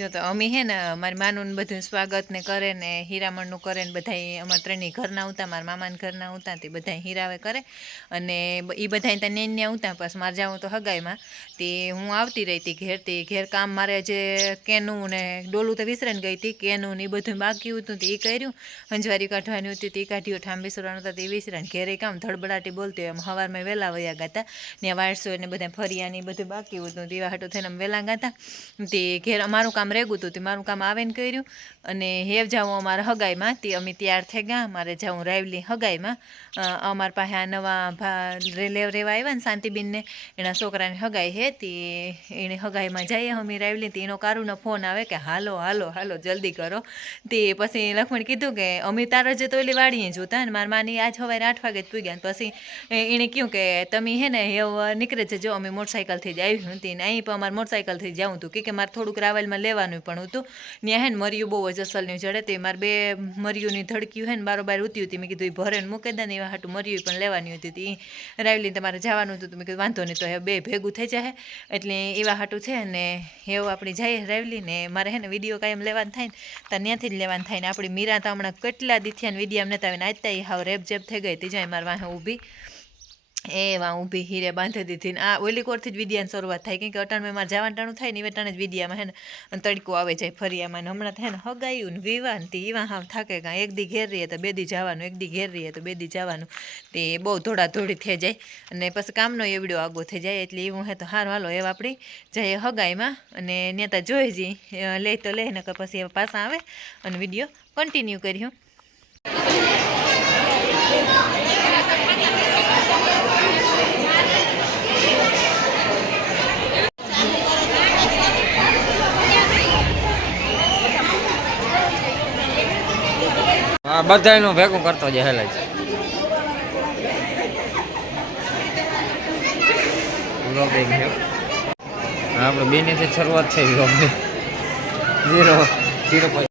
જો તો અમી હે ને મારી માનું બધું સ્વાગત ને કરે ને હીરામણનું કરે ને બધા અમારા ત્રણેય ઘરના આવતા મારા મામાના ઘરના આવતા તે બધા હીરાવે કરે અને એ બધા ત્યાં નેન્યા આવતા પછી મારે જાઉં તો હગાઈમાં તે હું આવતી રહી હતી ઘેર કામ મારે જે કેનું ને ડોલું તો વિસરાઈને ગઈ હતી કેનું ને એ બધું બાકી હતું તે એ કર્યું હંજવારી કાઢવાની હતી તે કાઢ્યું ઠામ વિસરવાનું હતા તે વિસરાને ઘેરે કામ ધડબડાટી બોલતી એમ સવારમાં વહેલા વયા ગાતા ને વાળસો ને બધા ફરિયા ને બધું બાકી હતું તેવા હાટું થઈને વહેલા ગાતા તે ઘેર અમારું કામ રેગું હતું તે મારું કામ આવીને કર્યું અને હેવ જાઉં અમારા હગાઈમાં તે અમે તૈયાર થઈ ગયા મારે જાઉં રાયવલી હગાઈમાં અમારા પાસે આ નવા રેવા આવ્યા ને શાંતિબીનને એના છોકરાને હગાઈ હે તે એને હગાઈમાં જઈએ અમે રાયવલી તે એનો કારુનો ફોન આવે કે હાલો હાલો હાલો જલ્દી કરો તે પછી લક્ષ્મણ કીધું કે અમે તારા જે તો ઓલી વાડીએ જોતા ને મારા માની આજ સવારે 8 વાગે જ પૂગ્યા પછી એણે કહ્યું કે તમે હે ને એવું નીકળે છે જો અમે મોટરસાઇકલથી જ આવી હતી ને અહીં પણ અમારે મોટરસાઇકલથી જાઉં હતું કે મારે થોડુંક રાવલમાં લેવાનું પણ હતું ત્યાં હે ને મર્યું બહુ જ અસલની જડે તે મારે 2 મર્યુંની ધડક્યું હે ને બારોબાર ઉતી હતી મેં કીધું એ ભરે ને મૂકી દે ને એવા હાટું મર્યું પણ લેવાની હતી એ રાવલી તમારે જવાનું હતું તો મેં કીધું વાંધો નહીં તો હવે 2 ભેગું થઈ જાય એટલે એવા હાટું છે ને એવું આપણે જઈએ રાવલી ને મારે હે ને વિડીયો કાયમ લેવાનું થાય ને તો ત્યાંથી જ લેવાનું થાય ને આપણી મીરા તો હમણાં કેટલા દીથિયા ને વિડીયો નતા આવીને આજતા એ હાવ રેપ થઈ ગઈ હતી જાય મારે વાહે ઊભી એવા ઊભી હીરે બાંધી દીધી ને આ ઓલી કોરથી જ વિદ્યાની શરૂઆત થાય કેમ કે અટાણમાં મારે જવાનું ટાણું થાય ને એ ટાણે જ વિદ્યામાં હે ને તડકો આવે જાય ફરિયામાં ને હમણાં થાય ને હગાયું ને વિવાહ ને તે એવા હાવ થાકે કાં એક દી ઘેર રહીએ તો 2 દી જવાનું એક દી ઘેર રહીએ તો 2 દી જવાનું તે બહુ ધોળાધોળી થઈ જાય અને પછી કામનો એવડો આગો થઈ જાય એટલે એવું હે તો સારું હાલો એવા આપણી જઈએ હગાઈમાં અને નેતા જોઈ જઈ લે તો લે ને પછી પાછા આવે અને વિડીયો કન્ટિન્યુ કર્યું હા બધાયનું ભેગું કરતો જ હેલે છે વ્લોગિંગ છે આપણે બેનીથી શરૂઆત થઈ વ્લોગની 0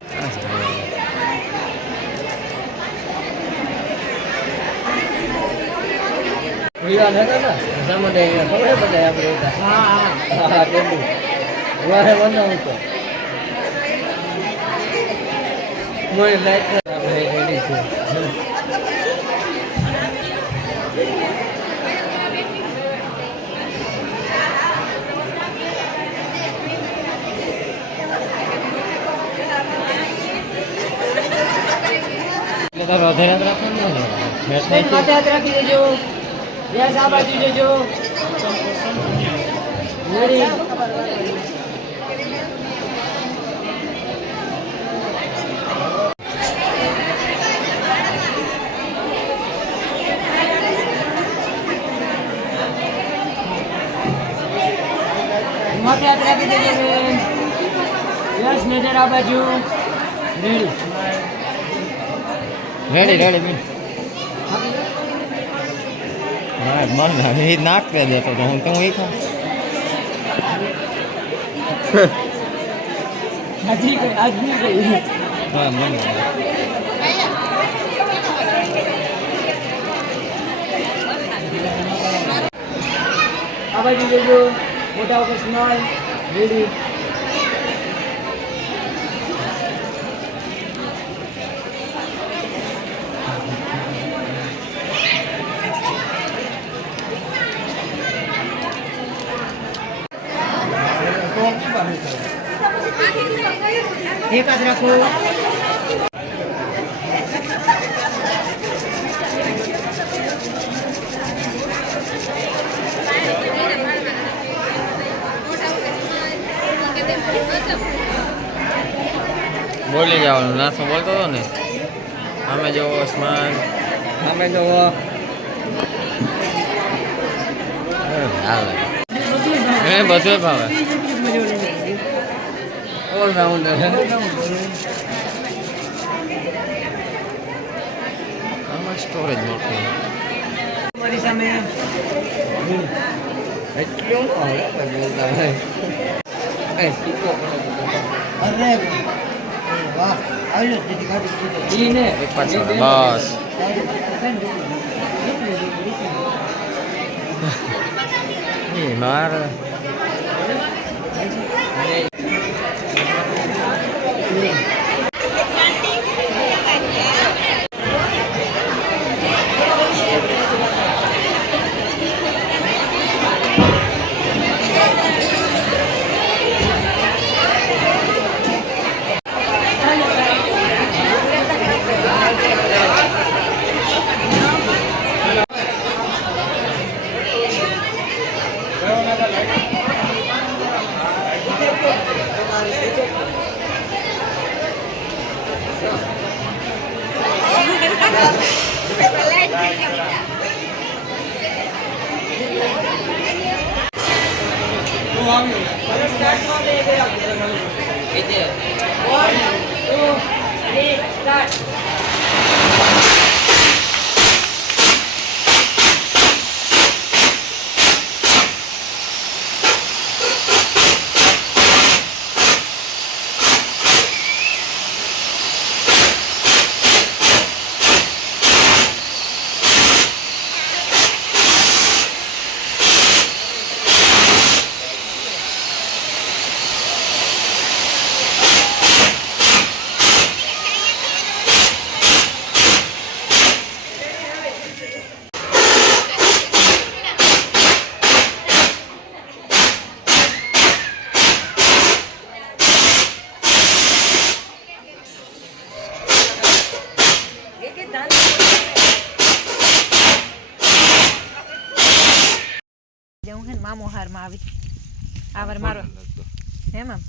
વિવાહ હતા ને સામાન્ય ખબર બધા આપણે હા કેટલું વાહે બનાવું તો મોય લાઈટ આપણે રેડી છે ધ્યાન રાખી દેજો યસ આ બાજુ દેજો માથે હાથ રાખી દેજો યસ નજર આ બાજુ રેડી બેન હા મને એ નાક દે દેતો તો હું એ ખાઉં હા મને આ બાજુ લેજો મોટા ઉપર સ્માઈલ રેડી एक हाथ रखो बोली जाओ ना तो बोलते हो ने हमें जो आसमान हमें जो બધું ભાવે ઓલરાઉન્ડર છે આમાં સ્ટોરેજ મોટું મારી સામે એટલું આવે બોલતા હોય એ ટીકો અરે વાહ આવ્યો દીદી ગાડી ઈ ને એક પાછળ બસ એ માર હું હે ને મામો હારમાં આવી આ વાર મારો હે મામ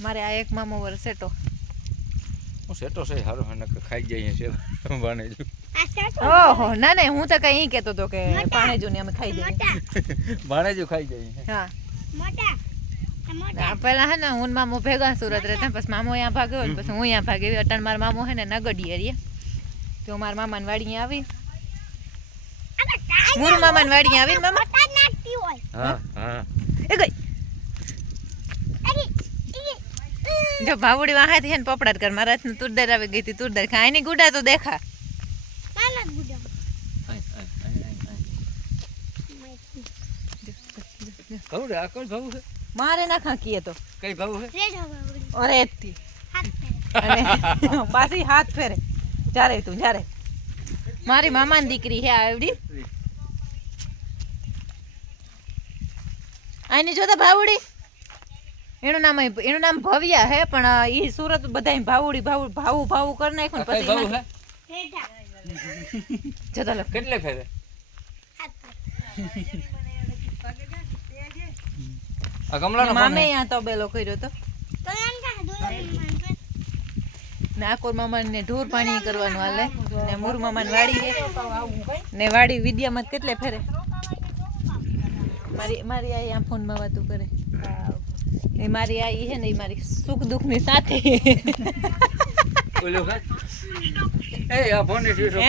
મારે આ એક મામો વર સેટો હું સેટો છે હારો હને ખાઈ જઈએ છે બાનેજુ ઓહો ના ના હું તો કઈ ઈ કહેતો તો કે પાણેજુ ને અમે ખાઈ જઈએ બાનેજુ ખાઈ જઈએ હા મોટા પેલા હે ને હું ને મામો ભેગા સુરત રહેતા પછી મામો અહીંયા ભાગ્યો ને પછી હું અહીંયા ભાગી અટણ મારા મામો હે ને નગડી એરિયા તો મારા મામાને વાડી આવી મુરુ મામાને વાડી આવી મામા હા હા એ ગઈ જો ભાવડી વાહાથી હે ને પપડાટ કર મારા હાથને તુરદાર આવી ગઈ હતી તુરદાર ખાય ની ગુડા તો દેખા કહું રે આ કોઈ ભાવ છે મારે ના ખાકીએ તો કઈ ભાવ છે અરે એથી અને પાછી હાથ ફેરે જારે તું જારે મારી મામાની દીકરી હે આવડી આની જોતા ભાવડી એનું નામ ભવ્યા હે પણ ઈ સુરત બધાય ભાવડી ભાવું કરી નાખ્યું ને કઈ ભાવ પછી છે જતા લો કેટલે ફેરે આ કમલાનો ફોન મામે હે? અહીંયા તો બેલો કર્યો તો નાકોર મામાને ઢોર પાણી કરવાનું હાલે ને મુર મામાને વાડી હે ને વાડી વિદ્યામાં કેટલે ફેરે મારી આઈ આમ ફોનમાં વાતું કરે એ મારી આઈ હે ને એ મારી સુખ દુઃખ ની સાથે ઓલો ખા એ આ ફોન ની ઠીક હે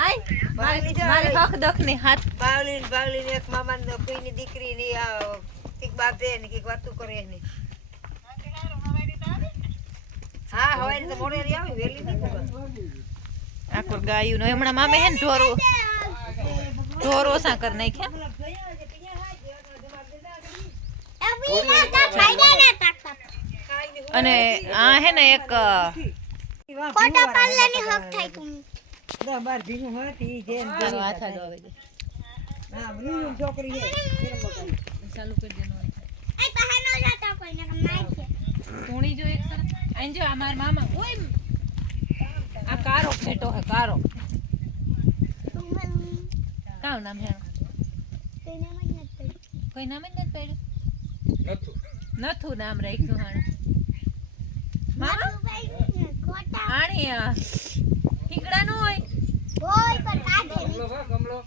આઈ મારી હક દખ ની હાથ બાવલી એક મામાન કોઈની દીકરી ની કઈક બાપે ને કઈક વાતું કરે ને હા હવે તો મોડે રી આવી વેલી ની આકોર ગાયું નો હમણાં મામે હે ને ઢોર ઓસા કર નાખ્યા અને આ હે ને એક કોટા પાર્લરની હક થાય તું 10-12 ભીનું હતી જે તારો હાથ આડો આવે છે હા ભીનું છોકરી છે ચાલુ કરી દેનો આ બહાનો જાતો કોઈને માર છે સોણી જો એક સર આઈ જો અમાર મામા ઓય આ કારો ફેટો હે કારો કાવ નામ હે કોઈ નામ જ નથી પડ્યું નતું નથુ નામ રાખ્યું હાણ મામા આણી ઠીકડા નું હોય કમલો ખા કમલો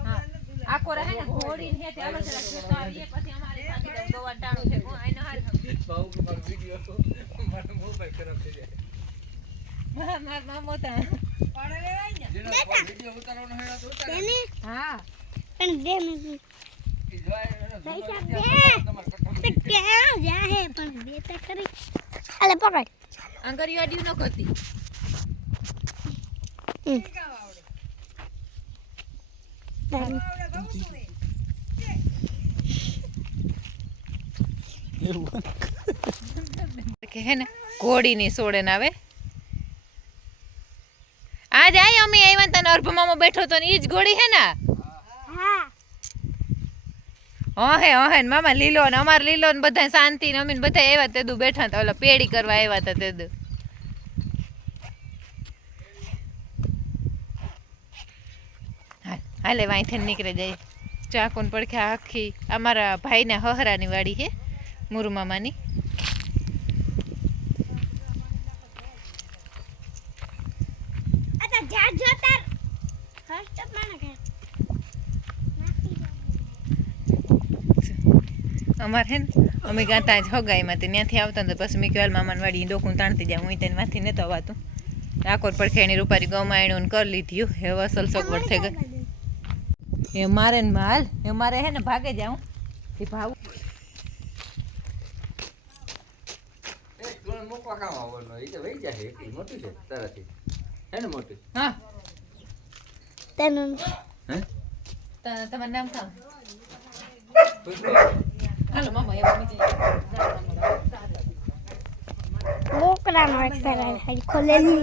હા આકો રહે ને ઘોડી ને તે અલગ અલગ ફેરતો આવીએ પછી અમારે સાથે ગોવા ટાણું છે કો આનો હાલ ભાવ કે મારો વિડિયો મારો મોબાઈલ ખરાબ થઈ જાય માર મામો તા જેનો વિડિયો ઉતારવાનો હે તો ઉતારે હા પણ દે મે ઈ જોય પૈસા દે. તમાર તે ક્યાં જાહે પણ દે તો કરી હાલે પકડ અંગરિયો આડ્યું ન કરતી કે હે ને ઘોડીની સોડે ને આવે આજ આય અમે આવ્યા તને અર્ભમામાં બેઠો તો ને ઈ જ ઘોડી હે ને હા હે ને મામા લીલો ને અમાર લીલો ને બધા શાંતિ ને અમે બધા આવ્યા તેદું બેઠા હતા ઓલા પેડી કરવા આવ્યા હતા તેદું હાલે વાંથી નીકળે જાય ચાકુન પડખે આખી અમારા ભાઈના હહરાની વાડી છે મુરુ મામાની આ જા જોતા ફર્સ્ટ માના કે અમારે હે ને અમે ગાતા જ હગાઈમાં તે ત્યાંથી આવતા ને પછી મેં કહેવાલ મામાની વાડી ડોકું તાણતી જાય હું તેને માથી નતો આવતું આકોર પડખે એની રૂપારી ગમાયણું કરી લીધું હવે અસલ સગવડ થઈ ગઈ એ મારે ને હાલ એ મારે હે ને ભાગે જાઉં એ ભાવ એક ગણ મૂકવા કામ આવવાનો એ તો વહી જાય એટલી મોટી છે તારાથી હે ને મોટી હા તેનું હે તમારું નામ કામ પુષ્પા હાલો મામા એવા બીજી મોકરાનો એક કરાય ખોલેલી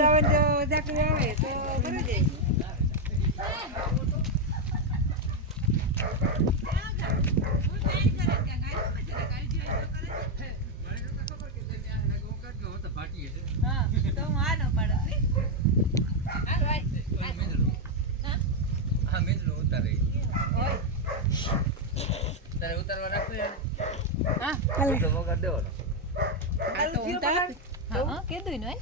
હા તો હું આ ન પાડત ને હાલ ભાઈ હા મિત્ર ઉતારે ઓય તારે ઉતારવા રાખવી હા તો વગર દેવાનો આ તો ઉતાર હા કીધું ને